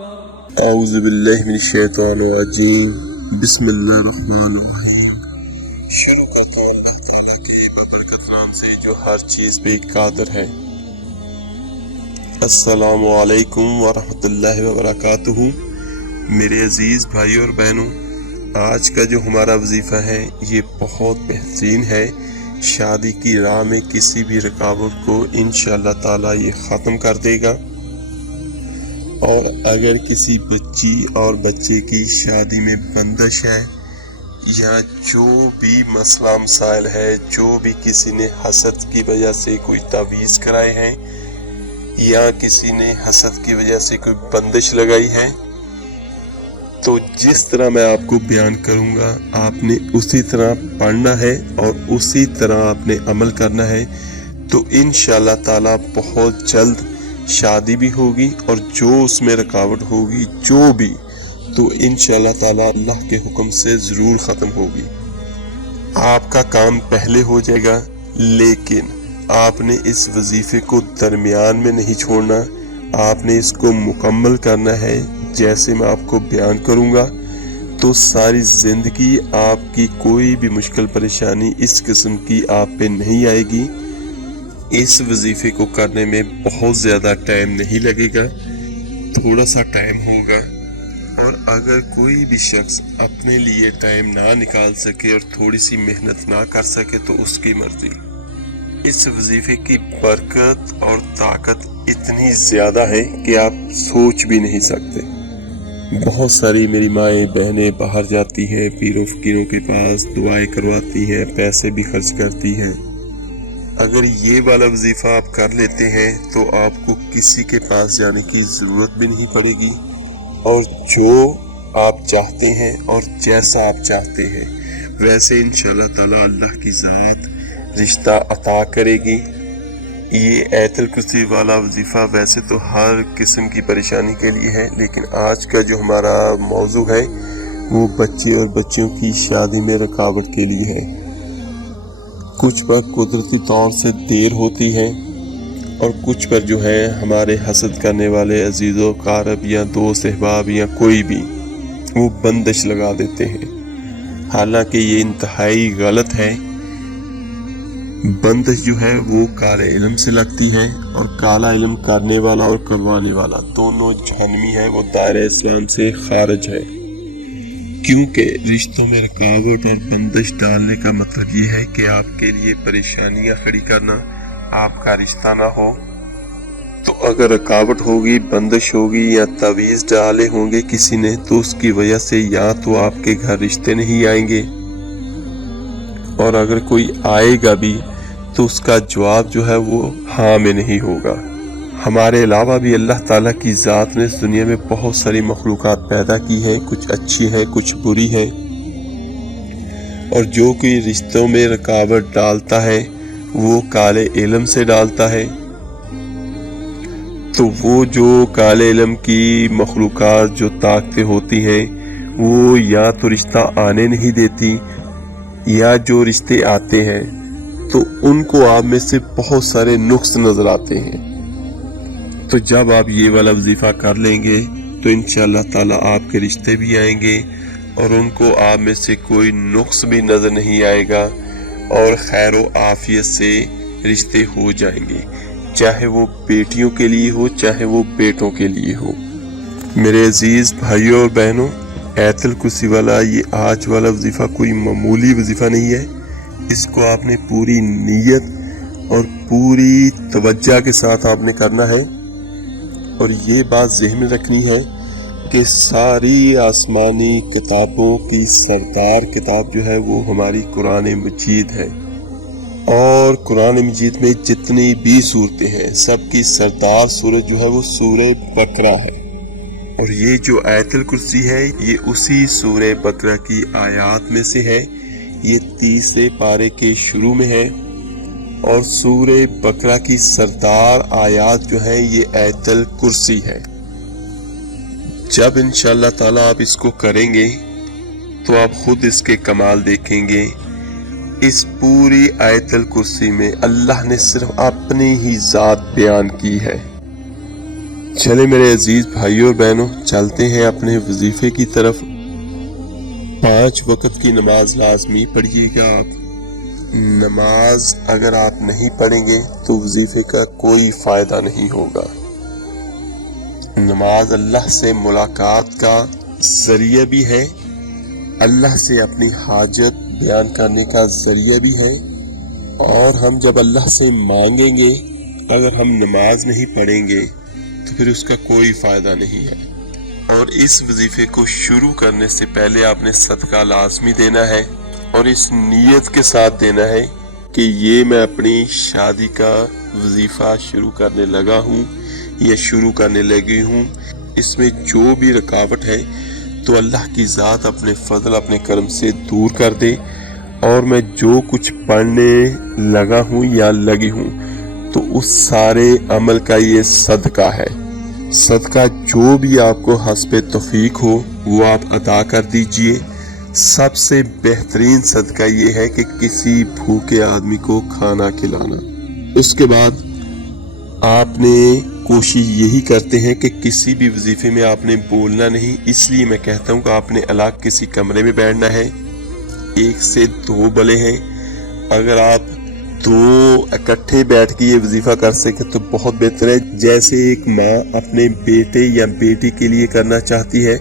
اعوذ باللہ من الشیطان الرجیم، بسم اللہ الرحمن الرحیم۔ شروع کرتا ہوں اللہ تعالیٰ کے ببرکت نام سے جو ہر چیز پہ قادر ہے۔ السلام علیکم ورحمۃ اللہ وبرکاتہ۔ میرے عزیز بھائیوں اور بہنوں، آج کا جو ہمارا وظیفہ ہے یہ بہت بہترین ہے۔ شادی کی راہ میں کسی بھی رکاوٹ کو انشاءاللہ تعالیٰ یہ ختم کر دے گا، اور اگر کسی بچی اور بچے کی شادی میں بندش ہے یا جو بھی مسئلہ مسائل ہے، جو بھی کسی نے حسد کی وجہ سے کوئی تعویذ کرائے ہیں یا کسی نے حسد کی وجہ سے کوئی بندش لگائی ہے، تو جس طرح میں آپ کو بیان کروں گا آپ نے اسی طرح پڑھنا ہے اور اسی طرح آپ نے عمل کرنا ہے، تو انشاءاللہ تعالیٰ بہت جلد شادی بھی ہوگی، اور جو اس میں رکاوٹ ہوگی جو بھی، تو انشاءاللہ تعالیٰ اللہ کے حکم سے ضرور ختم ہوگی۔ آپ کا کام پہلے ہو جائے گا، لیکن آپ نے اس وظیفے کو درمیان میں نہیں چھوڑنا، آپ نے اس کو مکمل کرنا ہے۔ جیسے میں آپ کو بیان کروں گا تو ساری زندگی آپ کی کوئی بھی مشکل پریشانی اس قسم کی آپ پہ نہیں آئے گی۔ اس وظیفے کو کرنے میں بہت زیادہ ٹائم نہیں لگے گا، تھوڑا سا ٹائم ہوگا، اور اگر کوئی بھی شخص اپنے لیے ٹائم نہ نکال سکے اور تھوڑی سی محنت نہ کر سکے تو اس کی مرضی۔ اس وظیفے کی برکت اور طاقت اتنی زیادہ ہے کہ آپ سوچ بھی نہیں سکتے۔ بہت ساری میری مائیں بہنیں باہر جاتی ہیں، پیروں فقیروں کے پاس دعائیں کرواتی ہیں، پیسے بھی خرچ کرتی ہیں۔ اگر یہ والا وظیفہ آپ کر لیتے ہیں تو آپ کو کسی کے پاس جانے کی ضرورت بھی نہیں پڑے گی، اور جو آپ چاہتے ہیں اور جیسا آپ چاہتے ہیں ویسے انشاءاللہ تعالیٰ اللہ کی ذات رشتہ عطا کرے گی۔ یہ آیت الکرسی والا وظیفہ ویسے تو ہر قسم کی پریشانی کے لیے ہے، لیکن آج کا جو ہمارا موضوع ہے وہ بچے اور بچیوں کی شادی میں رکاوٹ کے لیے ہے۔ کچھ پر قدرتی طور سے دیر ہوتی ہے، اور کچھ پر جو ہے ہمارے حسد کرنے والے عزیز و اقارب یا دوست احباب یا کوئی بھی وہ بندش لگا دیتے ہیں، حالانکہ یہ انتہائی غلط ہے۔ بندش جو ہے وہ کالے علم سے لگتی ہے، اور کالا علم کرنے والا اور کروانے والا دونوں جہنمی ہے، وہ دائرہ اسلام سے خارج ہے۔ کیونکہ رشتوں میں رکاوٹ اور بندش ڈالنے کا مطلب یہ ہے کہ آپ کے لیے پریشانیاں کھڑی کرنا، آپ کا رشتہ نہ ہو۔ تو اگر رکاوٹ ہوگی، بندش ہوگی یا تعویذ ڈالے ہوں گے کسی نے، تو اس کی وجہ سے یا تو آپ کے گھر رشتے نہیں آئیں گے، اور اگر کوئی آئے گا بھی تو اس کا جواب جو ہے وہ ہاں میں نہیں ہوگا۔ ہمارے علاوہ بھی اللہ تعالیٰ کی ذات نے اس دنیا میں بہت ساری مخلوقات پیدا کی ہیں، کچھ اچھی ہیں کچھ بری ہیں، اور جو کوئی رشتوں میں رکاوٹ ڈالتا ہے وہ کالے علم سے ڈالتا ہے۔ تو وہ جو کالے علم کی مخلوقات جو طاقتیں ہوتی ہیں وہ یا تو رشتہ آنے نہیں دیتی، یا جو رشتے آتے ہیں تو ان کو آپ میں سے بہت سارے نقص نظر آتے ہیں۔ تو جب آپ یہ والا وظیفہ کر لیں گے تو انشاءاللہ تعالیٰ آپ کے رشتے بھی آئیں گے، اور ان کو آپ میں سے کوئی نقص بھی نظر نہیں آئے گا، اور خیر و عافیت سے رشتے ہو جائیں گے، چاہے وہ بیٹیوں کے لیے ہو چاہے وہ بیٹوں کے لیے ہو۔ میرے عزیز بھائیوں اور بہنوں، آیت الکرسی والا یہ آج والا وظیفہ کوئی معمولی وظیفہ نہیں ہے، اس کو آپ نے پوری نیت اور پوری توجہ کے ساتھ آپ نے کرنا ہے، اور یہ بات ذہن میں رکھنی ہے کہ ساری آسمانی کتابوں کی سردار کتاب جو ہے وہ ہماری قرآن مجید ہے، اور قرآن مجید میں جتنی بھی صورتیں ہیں سب کی سردار سورت جو ہے وہ سورہ بقرہ ہے، اور یہ جو آیت الکرسی ہے یہ اسی سورہ بقرہ کی آیات میں سے ہے، یہ 30 پارے کے شروع میں ہے، اور سورہ بقرہ کی سردار آیات جو ہیں یہ آیت الکرسی ہے۔ جب انشاءاللہ تعالیٰ آپ اس کو کریں گے تو آپ خود اس کے کمال دیکھیں گے۔ اس پوری آیت الکرسی میں اللہ نے صرف اپنی ہی ذات بیان کی ہے، چلے میرے عزیز بھائیوں اور بہنوں، چلتے ہیں اپنے وظیفے کی طرف۔ 5 وقت کی نماز لازمی پڑھیے گا آپ۔ نماز اگر آپ نہیں پڑھیں گے تو وظیفے کا کوئی فائدہ نہیں ہوگا۔ نماز اللہ سے ملاقات کا ذریعہ بھی ہے، اللہ سے اپنی حاجت بیان کرنے کا ذریعہ بھی ہے، اور ہم جب اللہ سے مانگیں گے اگر ہم نماز نہیں پڑھیں گے تو پھر اس کا کوئی فائدہ نہیں ہے۔ اور اس وظیفے کو شروع کرنے سے پہلے آپ نے صدقہ لازمی دینا ہے، اور اس نیت کے ساتھ دینا ہے کہ یہ میں اپنی شادی کا وظیفہ شروع کرنے لگا ہوں یا شروع کرنے لگی ہوں۔ اس میں جو بھی رکاوٹ ہے تو اللہ کی ذات اپنے فضل اپنے کرم سے دور کر دے، اور میں جو کچھ پڑھنے لگا ہوں یا لگی ہوں تو اس سارے عمل کا یہ صدقہ ہے۔ صدقہ جو بھی آپ کو حسب توفیق ہو وہ آپ عطا کر دیجئے۔ سب سے بہترین صدقہ یہ ہے کہ کسی بھوکے آدمی کو کھانا کھلانا۔ اس کے بعد آپ نے کوشش یہی کرتے ہیں کہ کسی بھی وظیفے میں آپ نے بولنا نہیں، اس لیے میں کہتا ہوں کہ آپ نے الگ کسی کمرے میں بیٹھنا ہے۔ 1 سے 2 بلے ہیں، اگر آپ 2 اکٹھے بیٹھ کے یہ وظیفہ کر سکے تو بہت بہتر ہے۔ جیسے ایک ماں اپنے بیٹے یا بیٹی کے لیے کرنا چاہتی ہے،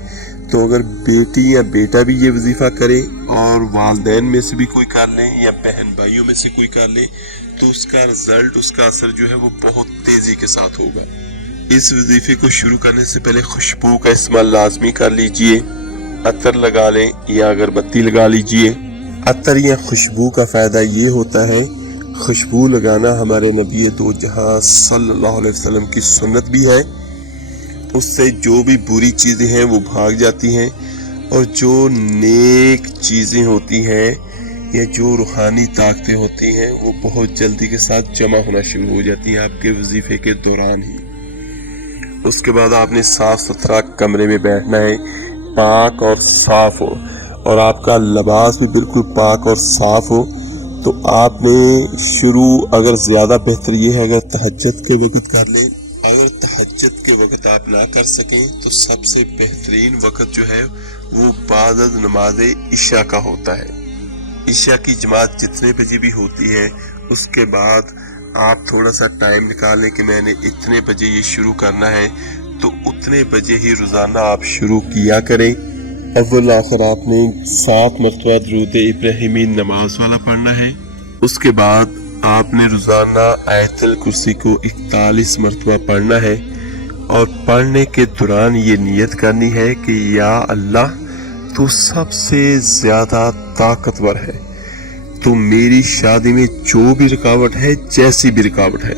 تو اگر بیٹی یا بیٹا بھی یہ وظیفہ کرے اور والدین میں سے بھی کوئی کر لیں یا بہن بھائیوں میں سے کوئی کر لے تو اس کا رزلٹ، اس کا اثر جو ہے وہ بہت تیزی کے ساتھ ہوگا۔ اس وظیفے کو شروع کرنے سے پہلے خوشبو کا استعمال لازمی کر لیجئے۔ عطر لگا لیں یا اگربتی لگا لیجئے۔ عطر یا خوشبو کا فائدہ یہ ہوتا ہے، خوشبو لگانا ہمارے نبی دو جہاں صلی اللہ علیہ وسلم کی سنت بھی ہے۔ اس سے جو بھی بری چیزیں ہیں وہ بھاگ جاتی ہیں، اور جو نیک چیزیں ہوتی ہیں یا جو روحانی طاقتیں ہوتی ہیں وہ بہت جلدی کے ساتھ جمع ہونا شروع ہو جاتی ہیں آپ کے وظیفے کے دوران ہی۔ اس کے بعد آپ نے صاف ستھرا کمرے میں بیٹھنا ہے، پاک اور صاف ہو، اور آپ کا لباس بھی بالکل پاک اور صاف ہو۔ تو آپ نے شروع، اگر زیادہ بہتر یہ ہے اگر تہجد کے وقت کر لیں۔ اگر تہجد کے وقت آپ نہ کر سکیں تو سب سے بہترین وقت جو ہے وہ بعد از نماز عشاء کا ہوتا ہے۔ عشاء کی جماعت جتنے بجے بھی ہوتی ہے، اس کے بعد آپ تھوڑا سا ٹائم نکالیں کہ میں نے اتنے بجے یہ شروع کرنا ہے، تو اتنے بجے ہی روزانہ آپ شروع کیا کریں۔ اول آخر آپ نے 7 مرتبہ درود ابراہیمی نماز والا پڑھنا ہے۔ اس کے بعد آپ نے روزانہ آیت الکرسی کو 41 مرتبہ پڑھنا ہے، اور پڑھنے کے دوران یہ نیت کرنی ہے کہ یا اللہ تو سب سے زیادہ طاقتور ہے، تو میری شادی میں جو بھی رکاوٹ ہے، جیسی بھی رکاوٹ ہے،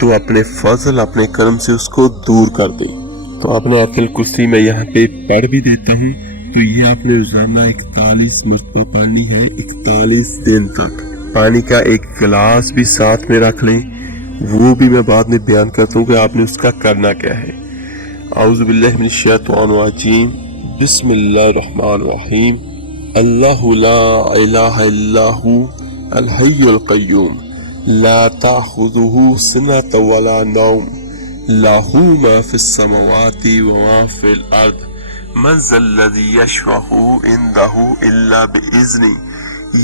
تو اپنے فضل اپنے کرم سے اس کو دور کر دے۔ تو آپ نے آیت الکرسی میں یہاں پہ پڑھ بھی دیتا ہوں، تو یہ آپ نے روزانہ 41 مرتبہ پڑھنی ہے 41 دن تک۔ پانی کا ایک گلاس بھی ساتھ میں رکھ لیں، وہ بھی میں بعد میں بیان کرتا ہوں کہ آپ نے اس کا کرنا کیا ہے۔ اعوذ باللہ من الشیطان الرجیم، بسم اللہ الرحمن الرحیم۔ اللہ لا الہ الا ہو الحی القیوم لا تأخذہ سنۃ ولا نوم لہ ما فی السماوات وما فی الارض من ذا الذی یشفع عندہ الا بإذنہ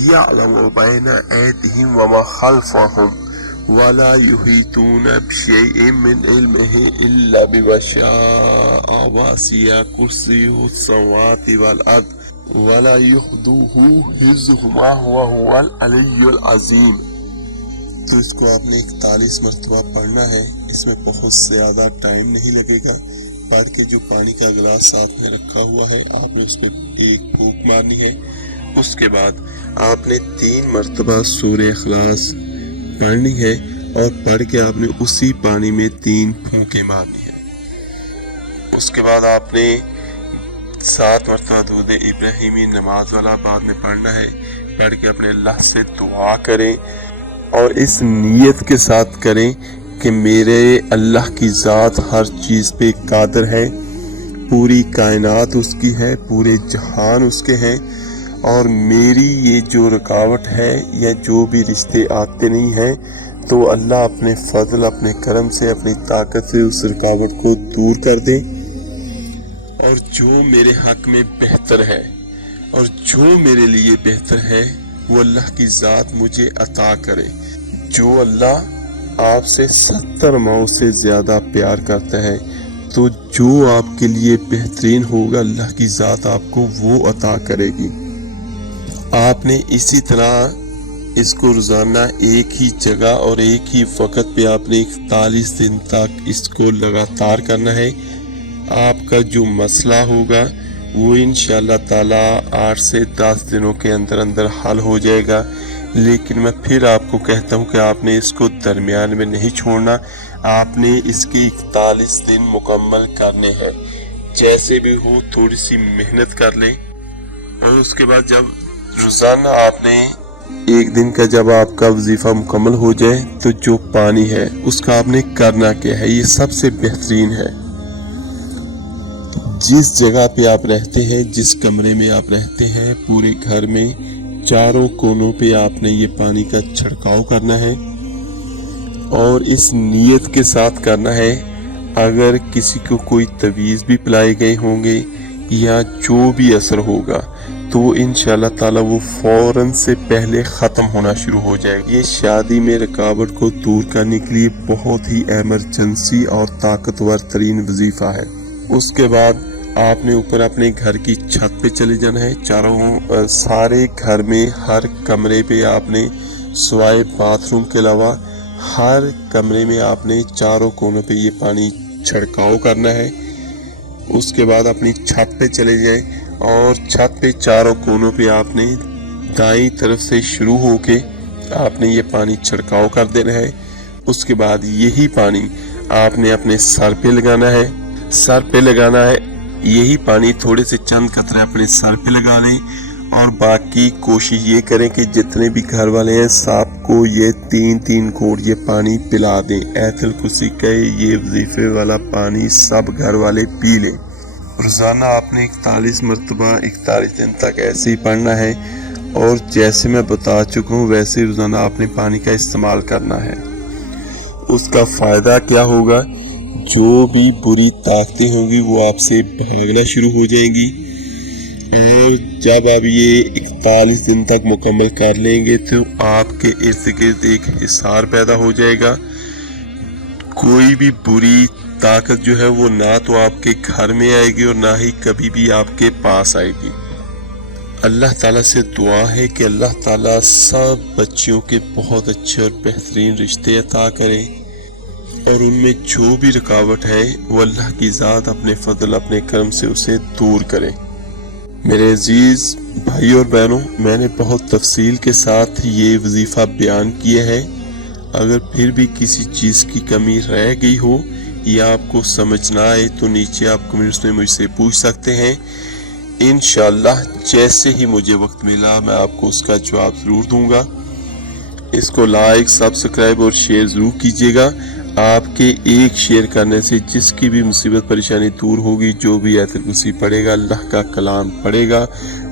یعلم بین ایدیہم وما خلفہم ولا یحیطون بشیء من علمہ الا بما شاء وسع کرسیہ السماوات والارض ولا یحدوہ حفظہما وہو العلی العظیم۔ تو اس کو آپ نے 41 مرتبہ پڑھنا ہے۔ اس میں بہت زیادہ ٹائم نہیں لگے گا۔ پڑھ کے جو پانی کا گلاس ساتھ میں رکھا ہوا ہے آپ نے اس پہ ایک پھونک مارنی ہے۔ اس کے بعد آپ نے 3 مرتبہ سورہ اخلاص پڑھنی ہے، اور پڑھ کے آپ نے اسی پانی میں 3 پھونکیں مارنی ہے۔ اس کے بعد آپ نے 7 مرتبہ درود ابراہیمی نماز والا بعد میں پڑھنا ہے۔ پڑھ کے اپنے اللہ سے دعا کریں، اور اس نیت کے ساتھ کریں کہ میرے اللہ کی ذات ہر چیز پہ قادر ہے، پوری کائنات اس کی ہے، پورے جہان اس کے ہیں، اور میری یہ جو رکاوٹ ہے یا جو بھی رشتے آتے نہیں ہیں تو اللہ اپنے فضل اپنے کرم سے اپنی طاقت سے اس رکاوٹ کو دور کر دے، اور جو میرے حق میں بہتر ہے اور جو میرے لیے بہتر ہے وہ اللہ کی ذات مجھے عطا کرے۔ جو اللہ آپ سے 70 ماؤں سے زیادہ پیار کرتا ہے تو جو آپ کے لیے بہترین ہوگا اللہ کی ذات آپ کو وہ عطا کرے گی۔ آپ نے اسی طرح اس کو روزانہ ایک ہی جگہ اور ایک ہی وقت پہ آپ نے 41 دن تک اس کو لگاتار کرنا ہے۔ آپ کا جو مسئلہ ہوگا وہ انشاءاللہ تعالی 8 سے 10 دنوں کے اندر حل ہو جائے گا، لیکن میں پھر آپ کو کہتا ہوں کہ آپ نے اس کو درمیان میں نہیں چھوڑنا، آپ نے اس کے 41 دن مکمل کرنے ہیں۔ جیسے بھی ہو تھوڑی سی محنت کر لیں، اور اس کے بعد جب روزانہ آپ نے ایک دن کا جب آپ کا وظیفہ مکمل ہو جائے تو جو پانی ہے اس کا آپ نے کرنا کیا ہے، یہ سب سے بہترین ہے۔ جس جگہ پہ آپ رہتے ہیں، جس کمرے میں آپ رہتے ہیں، پورے گھر میں چاروں کونوں پہ آپ نے یہ پانی کا چھڑکاؤ کرنا ہے، اور اس نیت کے ساتھ کرنا ہے اگر کسی کو کوئی تعویذ بھی پلائے گئے ہوں گے یا جو بھی اثر ہوگا تو انشاءاللہ تعالی وہ فوراً سے پہلے ختم ہونا شروع ہو جائے گا۔ یہ شادی میں رکاوٹ کو دور کرنے کے لیے بہت ہی ایمرجنسی اور طاقتور ترین وظیفہ ہے۔ اس کے بعد آپ نے اوپر اپنے گھر کی چھت پہ چلے جانا ہے۔ سارے گھر میں ہر کمرے پہ آپ نے سوائے باتھ روم کے علاوہ ہر کمرے میں آپ نے چاروں کونوں پہ یہ پانی چھڑکاؤ کرنا ہے۔ اس کے بعد اپنی چھت پہ چلے جائیں، اور چھت پہ چاروں کونوں پہ آپ نے دائیں طرف سے شروع ہو کے آپ نے یہ پانی چھڑکاؤ کر دینا ہے۔ اس کے بعد یہی پانی آپ نے اپنے سر پہ لگانا ہے، یہی پانی تھوڑے سے چند قطرے اپنے سر پہ لگا لیں، اور باقی کوشش یہ کریں کہ جتنے بھی گھر والے ہیں سب کو یہ 3 گھونٹ یہ پانی پلا دیں۔ ایت الکرسی کا یہ وظیفے والا پانی سب گھر والے پی لیں۔ روزانہ آپ نے 41 مرتبہ 41 دن تک ایسے ہی پڑھنا ہے، اور جیسے میں بتا چکا ہوں ویسے روزانہ آپ نے پانی کا استعمال کرنا ہے۔ اس کا فائدہ کیا ہوگا؟ جو بھی بری طاقتیں ہوں گی وہ آپ سے بھاگنا شروع ہو جائیں گی، اور جب آپ یہ 41 دن تک مکمل کر لیں گے تو آپ کے ارد گرد ایک حصار پیدا ہو جائے گا۔ کوئی بھی بری طاقت جو ہے وہ نہ تو آپ کے گھر میں آئے گی اور نہ ہی کبھی بھی آپ کے پاس آئے گی۔ اللہ تعالیٰ سے دعا ہے کہ اللہ تعالیٰ سب بچیوں کے بہت اچھے اور بہترین رشتے عطا کرے، اور ان میں جو بھی رکاوٹ ہے وہ اللہ کی ذات اپنے فضل اپنے کرم سے اسے دور کرے۔ میرے عزیز بھائی اور بہنوں، میں نے بہت تفصیل کے ساتھ یہ وظیفہ بیان کیا ہے۔ اگر پھر بھی کسی چیز کی کمی رہ گئی ہو یا آپ کو سمجھ نہ آئے تو نیچے آپ کمنٹس میں مجھ سے پوچھ سکتے ہیں۔ انشاءاللہ جیسے ہی مجھے وقت ملا میں آپ کو اس کا جواب ضرور دوں گا۔ اس کو لائک، سبسکرائب اور شیئر ضرور کیجیے گا۔ آپ کے ایک شیئر کرنے سے جس کی بھی مصیبت پریشانی دور ہوگی، جو بھی آیت الکرسی پڑھے گا، اللہ کا کلام پڑھے گا،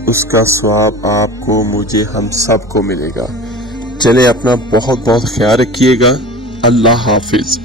اس کا ثواب آپ کو، مجھے، ہم سب کو ملے گا۔ چلے اپنا بہت بہت خیال رکھیے گا۔ اللہ حافظ۔